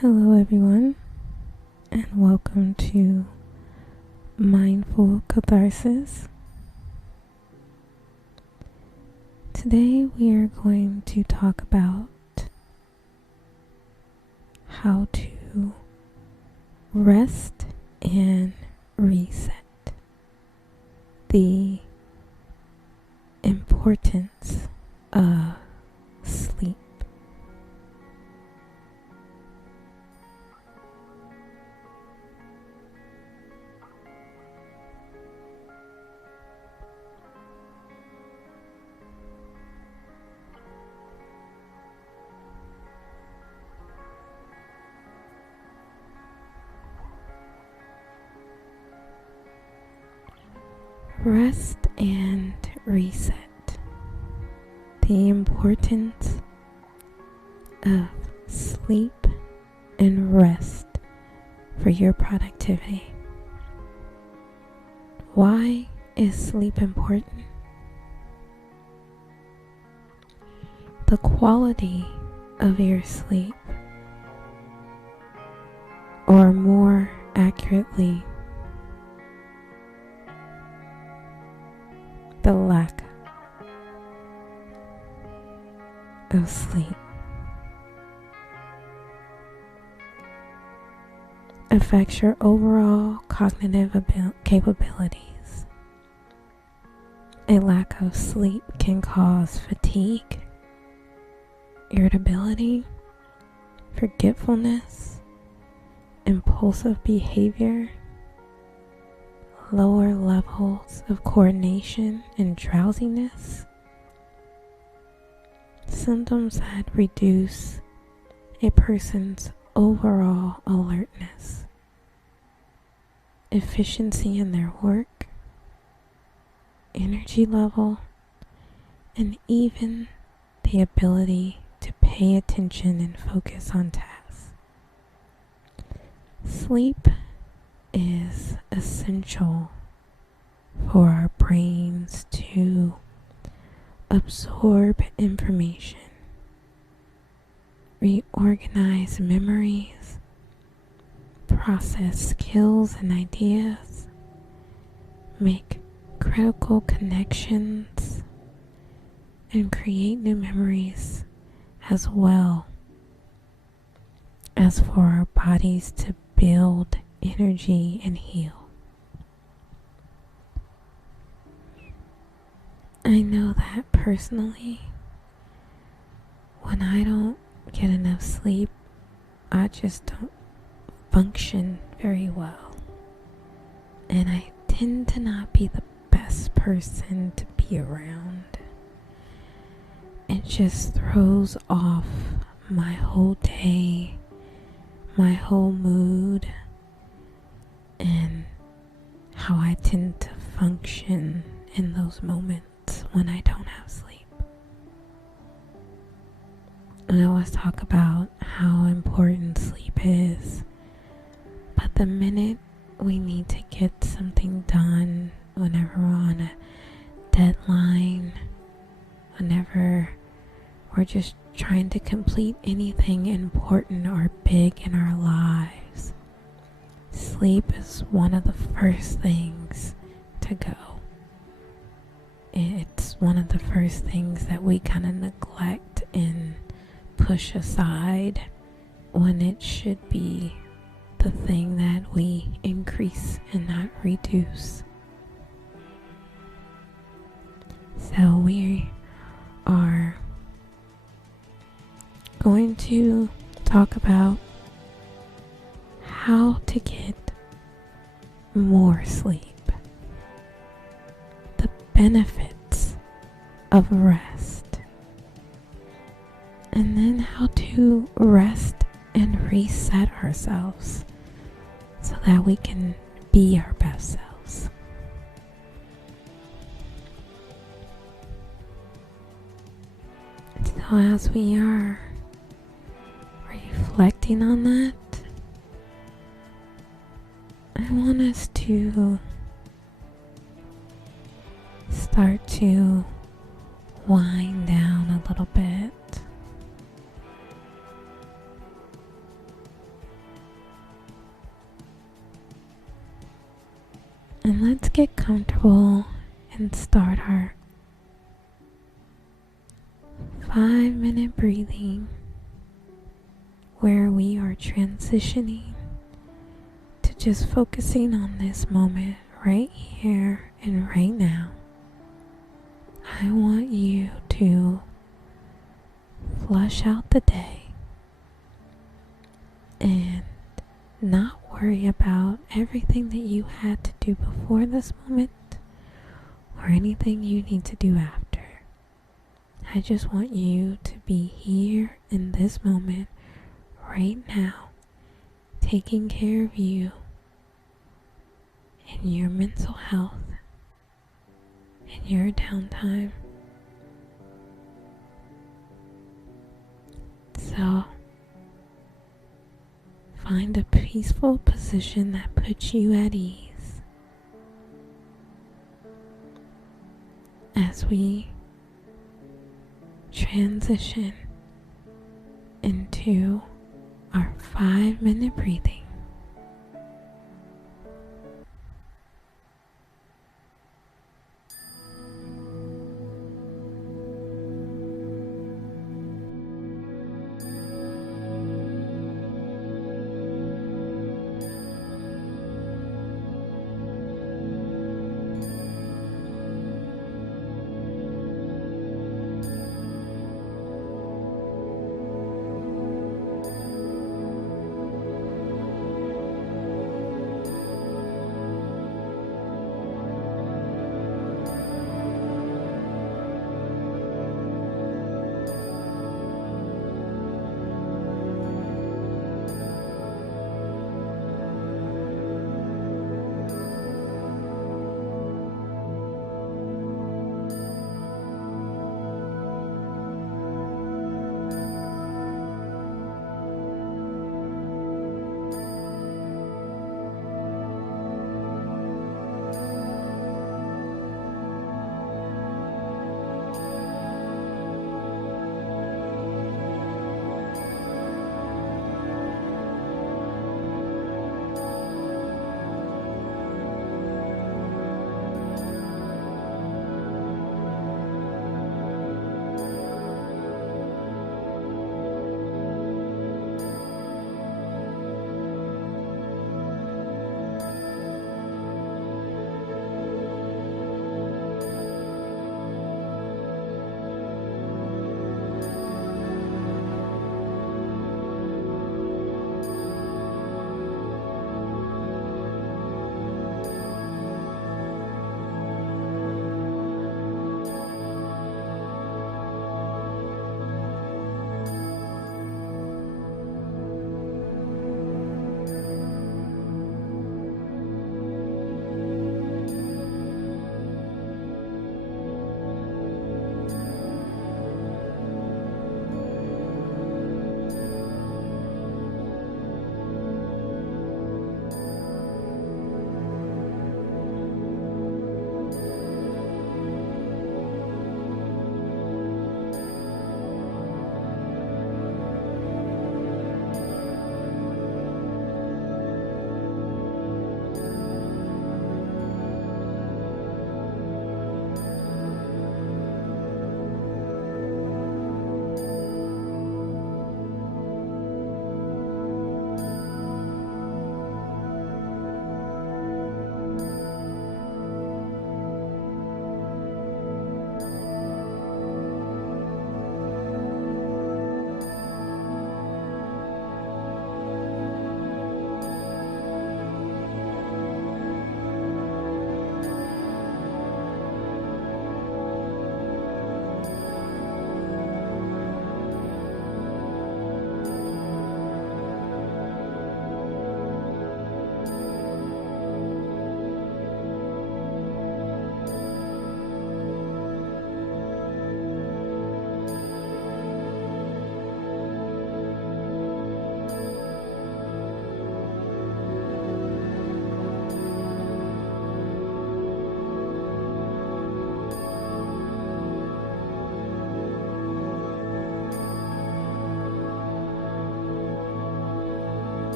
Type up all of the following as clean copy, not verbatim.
Hello everyone, and welcome to Mindful Katharsis. Today we are going to talk about how to rest and reset. The importance of sleep. Rest and reset. The importance of sleep and rest for your productivity. Why is sleep important? The quality of your sleep, or more accurately, the lack of sleep, affects your overall cognitive capabilities. A lack of sleep can cause fatigue, irritability, forgetfulness, impulsive behavior, lower levels of coordination and drowsiness, symptoms that reduce a person's overall alertness, efficiency in their work, energy level, and even the ability to pay attention and focus on tasks. Sleep is essential for our brains to absorb information, reorganize memories, process skills and ideas, make critical connections, and create new memories, as well as for our bodies to build energy and heal. I know that personally, when I don't get enough sleep, I just don't function very well. And I tend to not be the best person to be around. It just throws off my whole day, my whole mood, and how I tend to function in those moments when I don't have sleep. And I always talk about how important sleep is, but the minute we need to get something done, whenever we're on a deadline, whenever we're just trying to complete anything important or big in our lives, sleep is one of the first things to go. It's one of the first things that we kind of neglect and push aside, when it should be the thing that we increase and not reduce. So we are going to talk about how to get more sleep, the benefits of rest, and then how to rest and reset ourselves so that we can be our best selves. So as we are reflecting on that, I want us to start to wind down a little bit. And let's get comfortable and start our 5-minute breathing, where we are transitioning to just focusing on this moment right here and right now. I want you to flush out the day and not worry about everything that you had to do before this moment or anything you need to do after. I just want you to be here in this moment right now, taking care of you and your mental health and your downtime. So find a peaceful position that puts you at ease as we transition into our 5-minute breathing.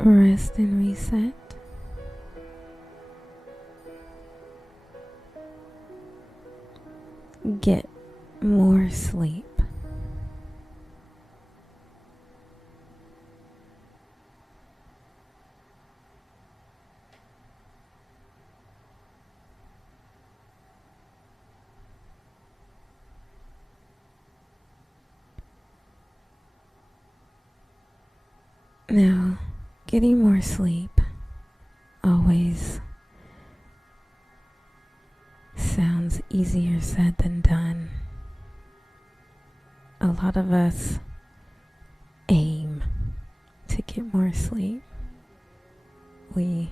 rest and reset. Get more sleep. Now, getting more sleep always sounds easier said than done. A lot of us aim to get more sleep. We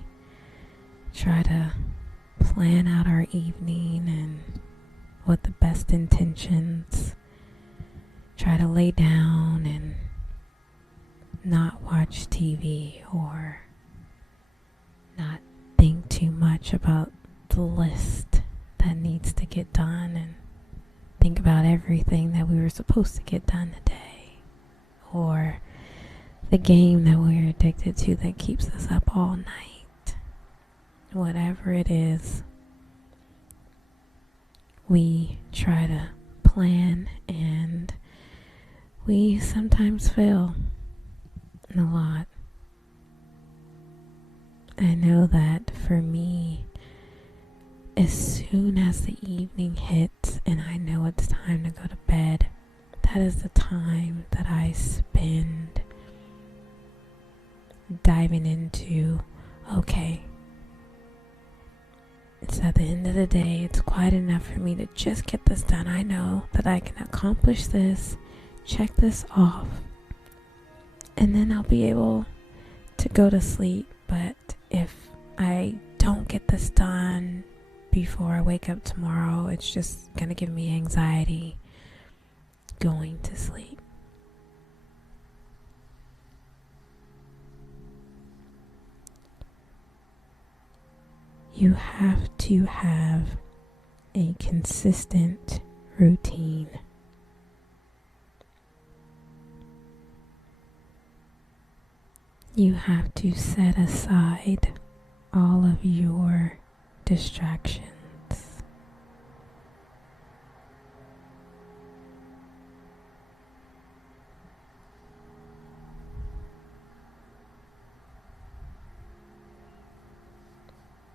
try to plan out our evening and with the best intentions, try to lay down and not watch TV or not think too much about the list that needs to get done and think about everything that we were supposed to get done today, or the game that we're addicted to that keeps us up all night. Whatever it is, we try to plan and we sometimes fail a lot. I know that for me, as soon as the evening hits and I know it's time to go to bed, that is the time that I spend diving into, okay, it's at the end of the day, it's quite enough for me to just get this done. I know that I can accomplish this, check this off, and then I'll be able to go to sleep. But if I don't get this done before I wake up tomorrow, it's just going to give me anxiety going to sleep. You have to have a consistent routine. You have to set aside all of your distractions.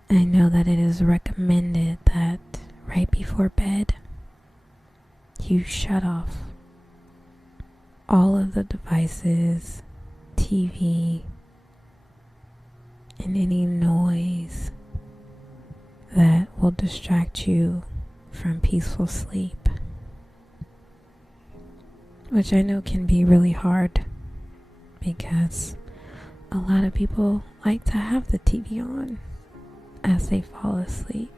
I know that it is recommended that right before bed, you shut off all of the devices, TV, and any noise that will distract you from peaceful sleep, which I know can be really hard because a lot of people like to have the TV on as they fall asleep.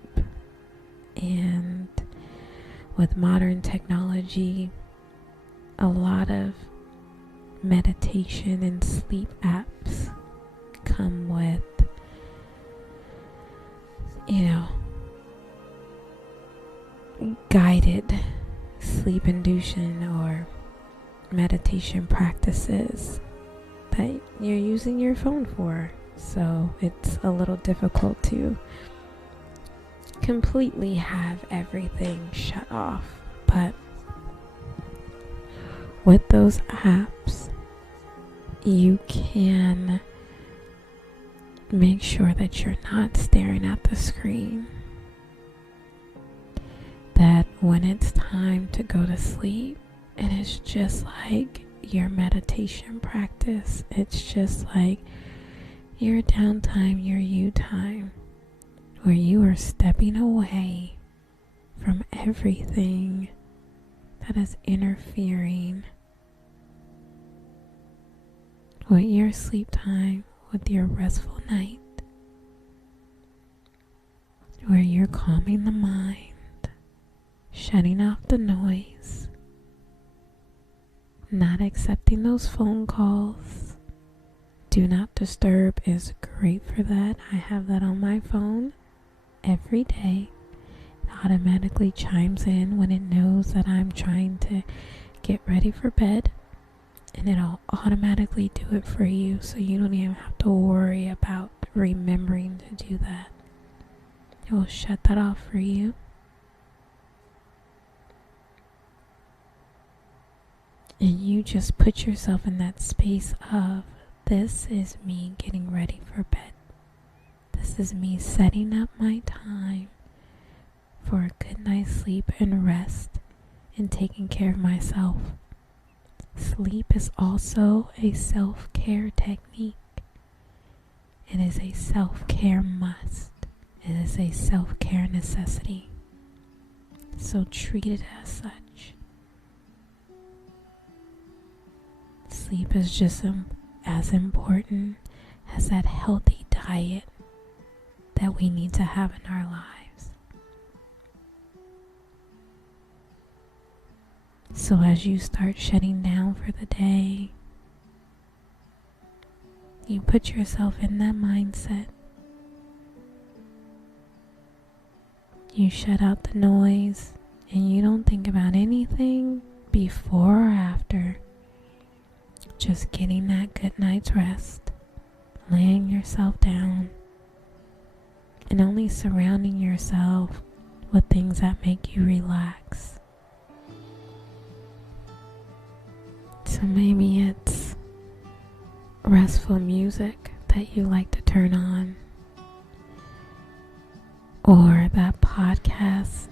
And with modern technology, a lot of meditation and sleep apps come with, guided sleep induction or meditation practices that you're using your phone for. So it's a little difficult to completely have everything shut off. But with those apps, you can make sure that you're not staring at the screen. That when it's time to go to sleep, it is just like your meditation practice. It's just like your downtime, your you time, where you are stepping away from everything that is interfering with your sleep time, with your restful night, where you're calming the mind, shutting off the noise, not accepting those phone calls. Do not disturb is great for that. I have that on my phone every day. It automatically chimes in when it knows that I'm trying to get ready for bed. and it'll automatically do it for you, so you don't even have to worry about remembering to do that. It will shut that off for you. And you just put yourself in that space of, this is me getting ready for bed. This is me setting up my time for a good night's sleep and rest and taking care of myself. Sleep is also a self-care technique. It is a self-care must. It is a self-care necessity. So treat it as such. Sleep is just as important as that healthy diet that we need to have in our lives. So as you start shutting down for the day, you put yourself in that mindset. You shut out the noise and you don't think about anything before or after. Just getting that good night's rest, laying yourself down, and only surrounding yourself with things that make you relax. So maybe it's restful music that you like to turn on, or that podcast,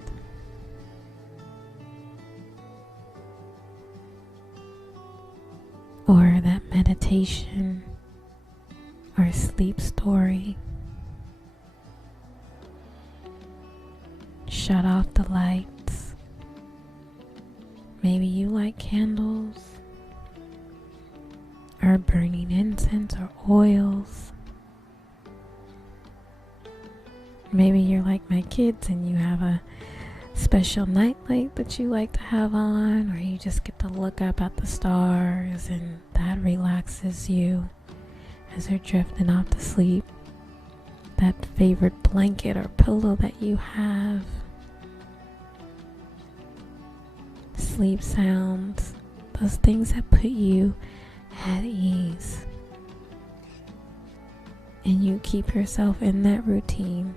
or that meditation or sleep story. Shut off the lights. Maybe you like candles or burning incense or oils. Maybe you're like my kids and you have a special nightlight that you like to have on, or you just get to look up at the stars and that relaxes you as you're drifting off to sleep. That favorite blanket or pillow that you have. Sleep sounds, those things that put you at ease. And you keep yourself in that routine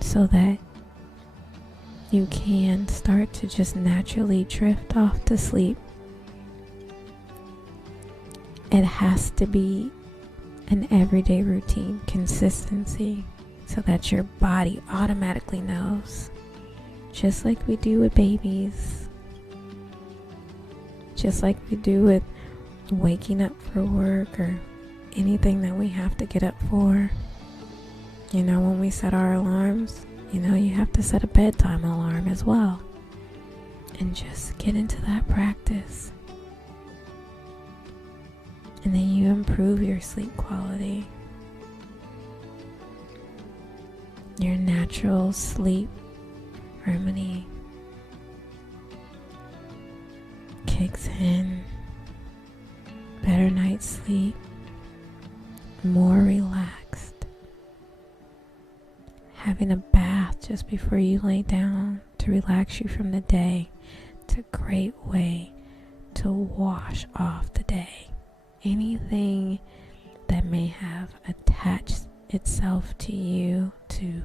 so that you can start to just naturally drift off to sleep. It has to be an everyday routine, consistency, so that your body automatically knows. Just like we do with babies. Just like we do with waking up for work or anything that we have to get up for. You know, when we set our alarms, you know, you have to set a bedtime alarm as well. And just get into that practice. And then you improve your sleep quality. Your natural sleep remedy kicks in. Better night's sleep. More relaxed. Having a bath just before you lay down to relax you from the day. It's a great way to wash off the day. Anything that may have attached itself to you to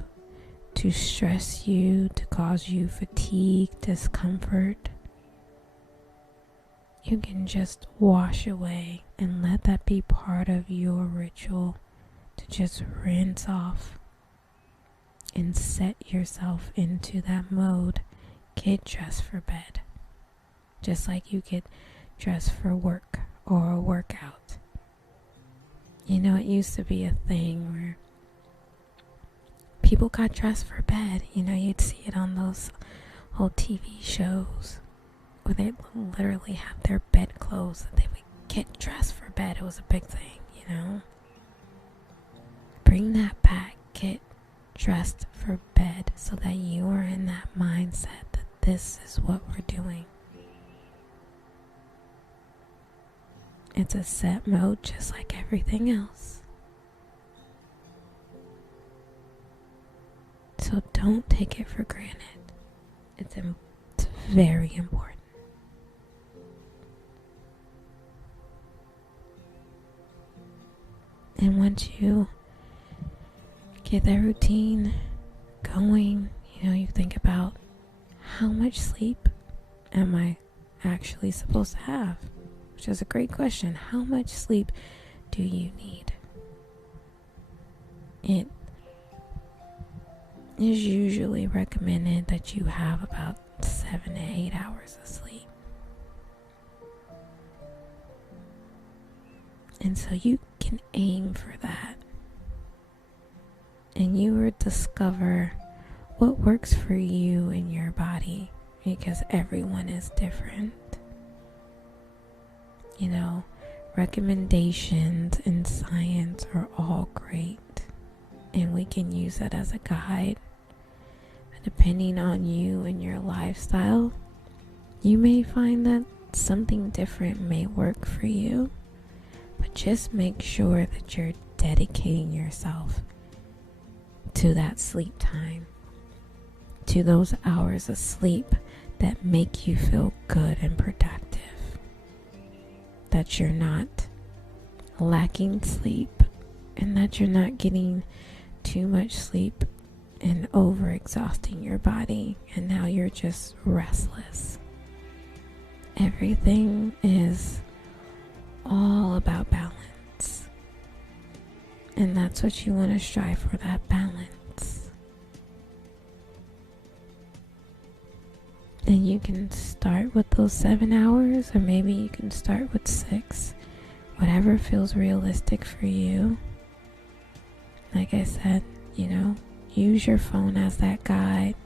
stress you, to cause you fatigue, discomfort, you can just wash away and let that be part of your ritual to just rinse off and set yourself into that mode. Get dressed for bed, just like you get dressed for work or a workout. You know, it used to be a thing where people got dressed for bed. You know, you'd see it on those old TV shows where they literally have their bed clothes that they would get dressed for bed. It was a big thing, you know. Bring that back. Get dressed for bed so that you are in that mindset that this is what we're doing. It's a set mode just like everything else. So don't take it for granted. It's very important. And once you get that routine going, you think about, how much sleep am I actually supposed to have? Which is a great question. How much sleep do you need? It is usually recommended that you have about 7 to 8 hours of sleep. And so you can aim for that. And you will discover what works for you in your body, because everyone is different. Recommendations in science are all great, and we can use that as a guide. But depending on you and your lifestyle, you may find that something different may work for you. But just make sure that you're dedicating yourself to that sleep time, to those hours of sleep that make you feel good and productive. That you're not lacking sleep, and that you're not getting too much sleep and overexhausting your body, and now you're just restless. Everything is all about balance, and that's what you want to strive for, that balance. And you can start with those 7 hours, or maybe you can start with 6, whatever feels realistic for you. Like I said, use your phone as that guide.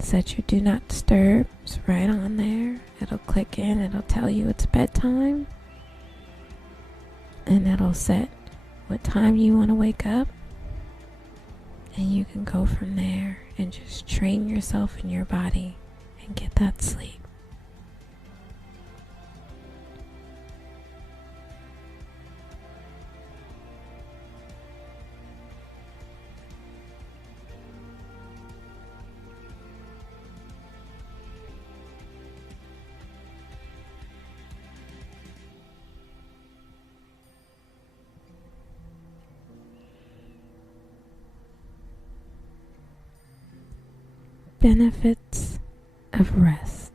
Set your do not disturb. It's right on there. It'll click in, it'll tell you it's bedtime, and it'll set what time you want to wake up, and you can go from there and just train yourself in your body and get that sleep. Benefits of rest.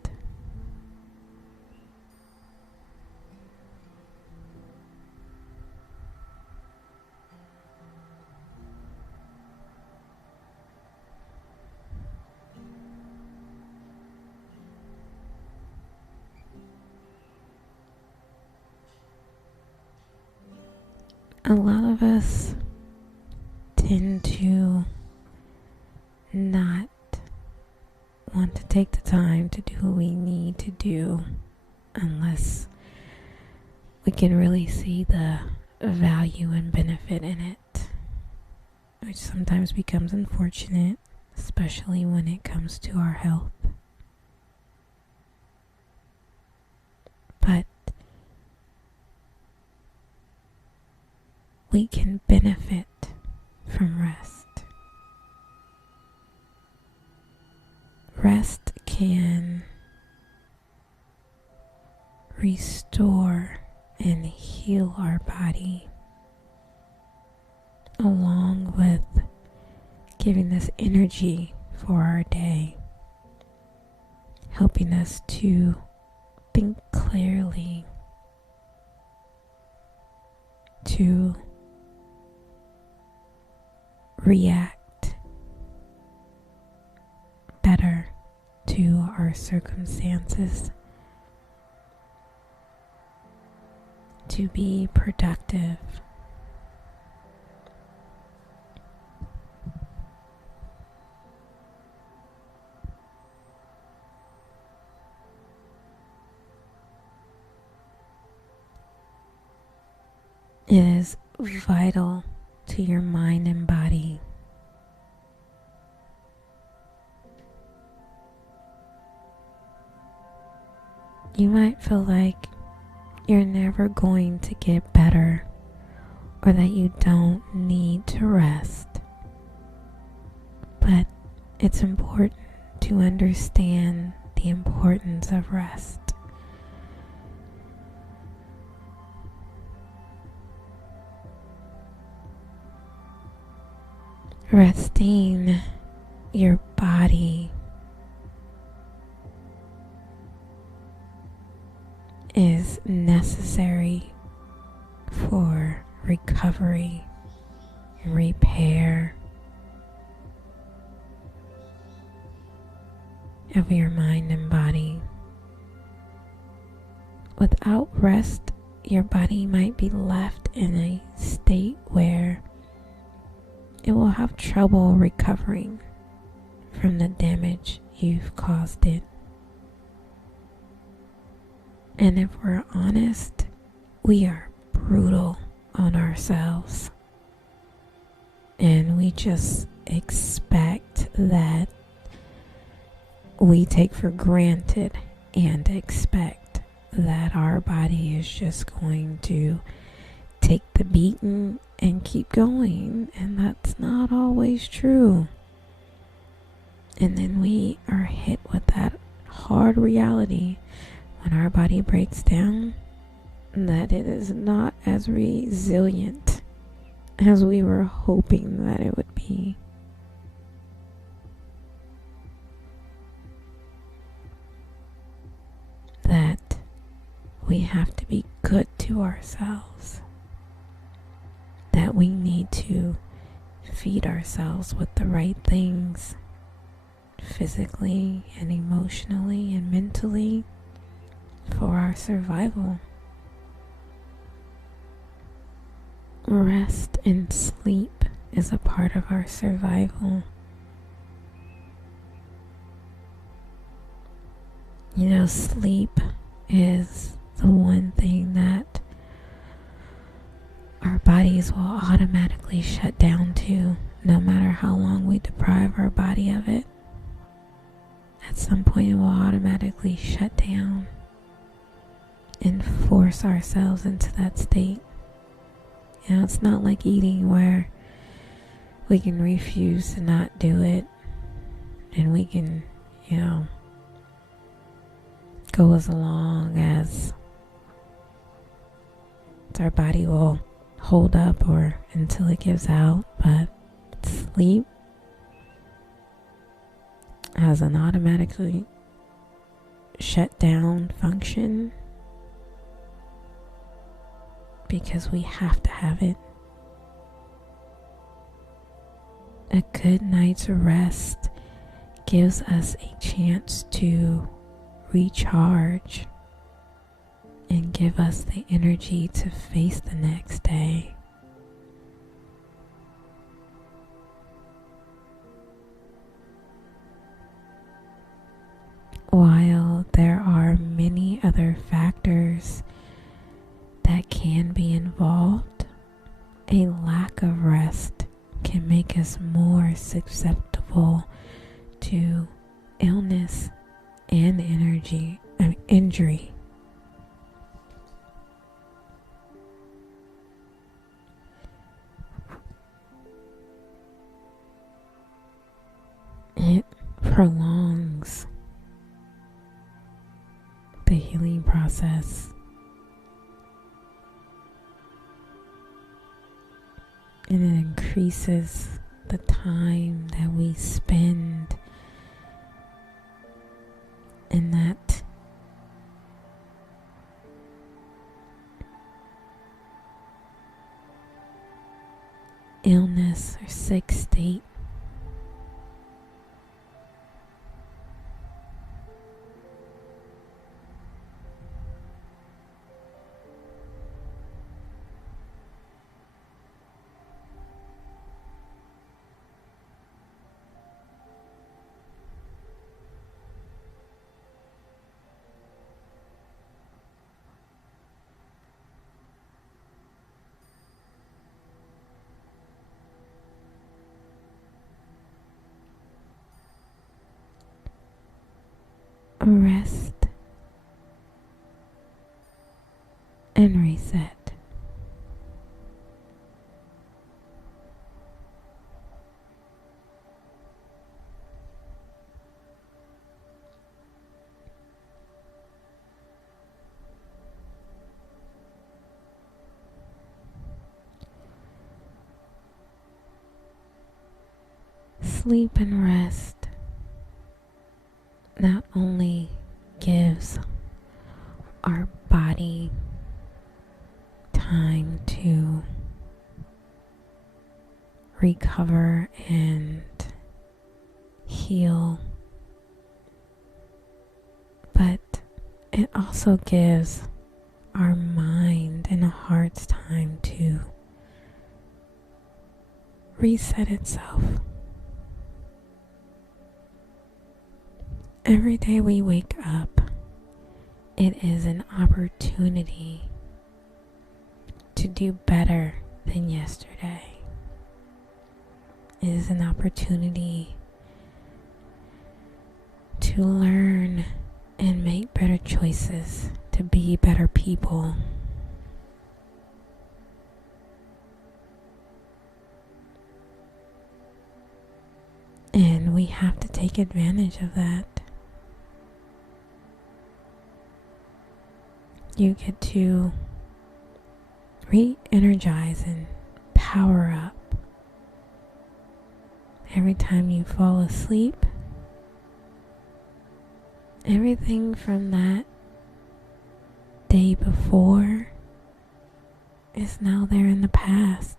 A lot of us tend to not want to take the time to do what we need to do unless we can really see the value and benefit in it, which sometimes becomes unfortunate, especially when it comes to our health. But we can benefit from rest. Rest can restore and heal our body, along with giving us energy for our day, helping us to think clearly, to react better to our circumstances, to be productive. It is vital to your mind and body. You might feel like you're never going to get better, or that you don't need to rest. But it's important to understand the importance of rest. Resting your body is necessary for recovery and repair of your mind and body. Without rest, your body might be left in a state where it will have trouble recovering from the damage you've caused it. And if we're honest, we are brutal on ourselves. And we just expect that we take for granted and expect that our body is just going to take the beating and keep going. And that's not always true. And then we are hit with that hard reality when our body breaks down, that it is not as resilient as we were hoping that it would be. That we have to be good to ourselves. That we need to feed ourselves with the right things, physically and emotionally and mentally, for our survival. Rest and sleep is a part of our survival. You know, sleep is the one thing that our bodies will automatically shut down to, no matter how long we deprive our body of it. At some point, it will automatically shut down and force ourselves into that state. You know, it's not like eating where we can refuse to not do it and we can, you know, go as long as our body will hold up or until it gives out. But sleep has an automatically shut down function because we have to have it. A good night's rest gives us a chance to recharge and give us the energy to face the next day. While there are many other factors that can be involved, a lack of rest can make us more susceptible to illness and injury. It prolongs the healing process. And it increases the time that we spend in that illness or sick state. Rest and reset. Sleep and rest not only gives our body time to recover and heal, but it also gives our mind and heart's time to reset itself. Every day we wake up, it is an opportunity to do better than yesterday. It is an opportunity to learn and make better choices, to be better people. And we have to take advantage of that. You get to re-energize and power up every time you fall asleep. Everything from that day before is now there in the past.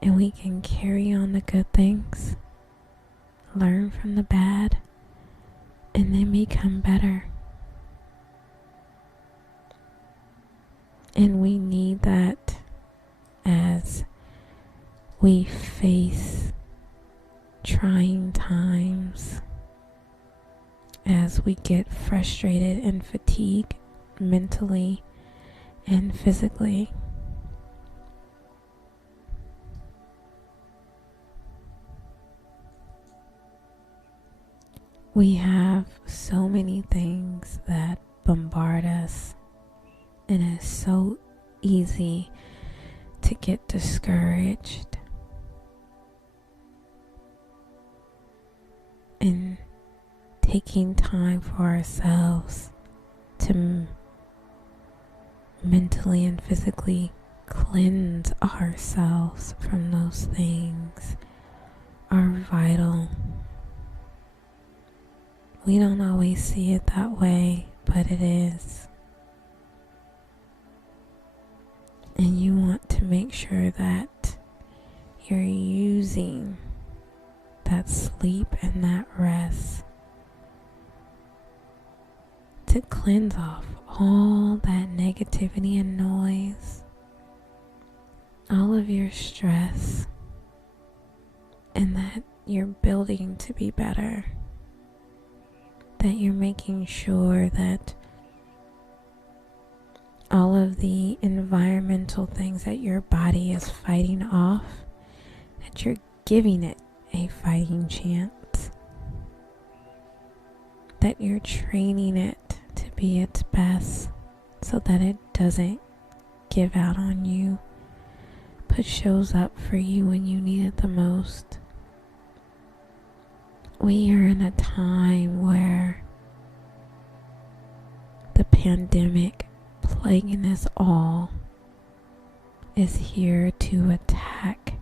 And we can carry on the good things, learn from the bad, and then become better. And we need that as we face trying times, as we get frustrated and fatigued mentally and physically. We have so many things that bombard us, and it's so easy to get discouraged. And taking time for ourselves to mentally and physically cleanse ourselves from those things are vital. We don't always see it that way, but it is. And you want to make sure that you're using that sleep and that rest to cleanse off all that negativity and noise, all of your stress, and that you're building to be better. That you're making sure that all of the environmental things that your body is fighting off, that you're giving it a fighting chance. That you're training it to be its best so that it doesn't give out on you, but shows up for you when you need it the most. We are in a time where the pandemic plaguing us all is here to attack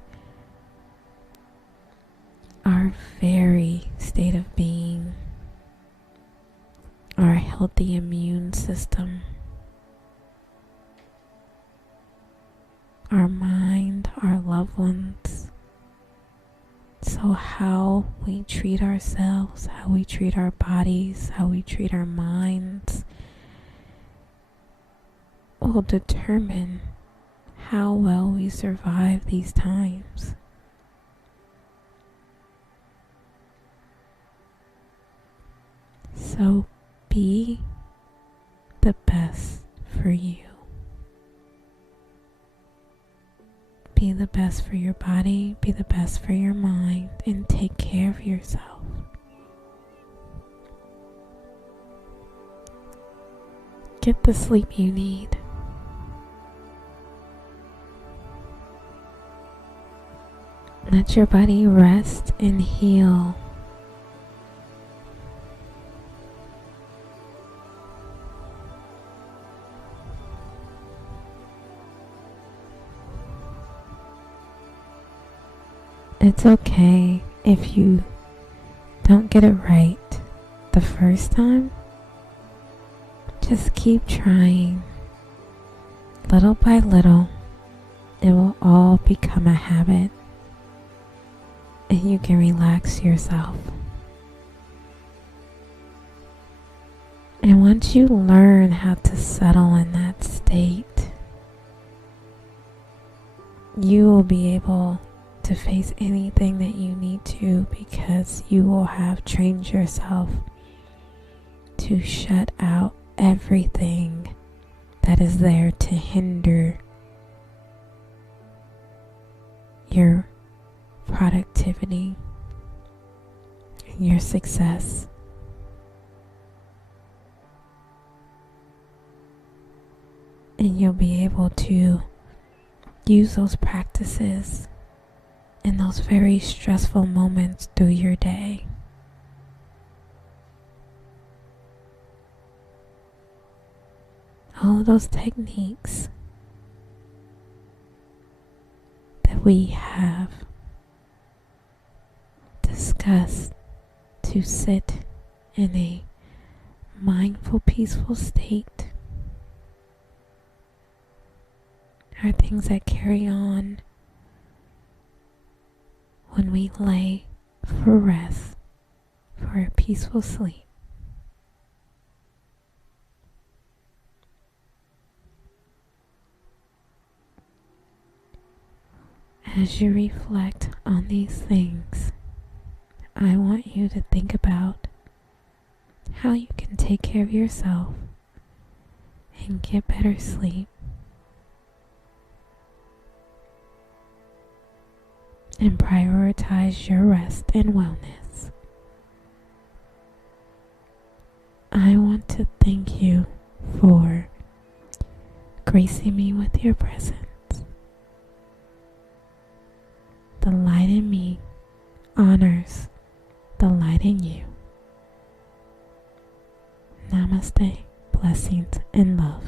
our very state of being, our healthy immune system, our mind, our loved ones. So how we treat ourselves, how we treat our bodies, how we treat our minds will determine how well we survive these times. So be the best for you. Be the best for your body, be the best for your mind, and take care of yourself. Get the sleep you need. Let your body rest and heal. It's okay if you don't get it right the first time. Just keep trying. Little by little, it will all become a habit, and you can relax yourself. And once you learn how to settle in that state, you will be able to face anything that you need to, because you will have trained yourself to shut out everything that is there to hinder your productivity and your success. And you'll be able to use those practices in those very stressful moments through your day. All of those techniques that we have discussed to sit in a mindful, peaceful state are things that carry on when we lay for rest, for a peaceful sleep. As you reflect on these things, I want you to think about how you can take care of yourself and get better sleep, and prioritize your rest and wellness. I want to thank you for gracing me with your presence. The light in me honors the light in you. Namaste, blessings, and love.